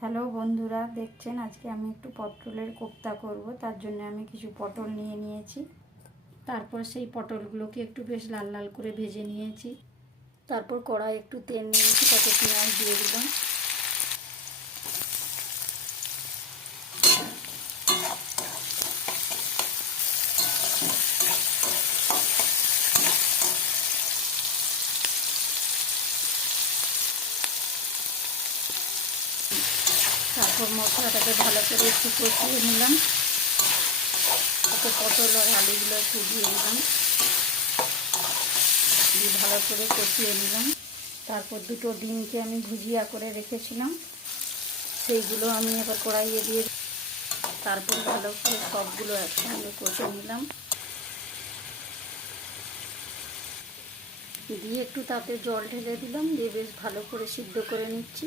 Hello বন্ধুরা, দেখছেন আজকে আমি একটু পটলের কোপ্তা করব। তার জন্য আমি কিছু পটল নিয়ে নিয়েছি। তারপর সেই পটলগুলোকে একটু বেশ লাল লাল করে ভেজে নিয়েছি। তারপর কড়াই একটু তেল নিয়েছি, তাতে পেঁয়াজ দিয়ে দিলাম। তারপর মশলাটাকে ভালো করে একটু কষিয়ে নিলাম। তাতে পটল আর আলুগুলো একটু দিয়ে দিলাম, দিয়ে ভালো করে কষিয়ে নিলাম। তারপর দুটো ডিমকে আমি ভুজিয়া করে রেখেছিলাম, সেইগুলো আমি এবার কড়াইয়ে দিয়ে তারপর ভালো করে সবগুলো একসঙ্গে কষে নিলাম। দিয়ে একটু তাতে জল ঢেলে দিলাম, দিয়ে বেশ ভালো করে সিদ্ধ করে নিচ্ছি।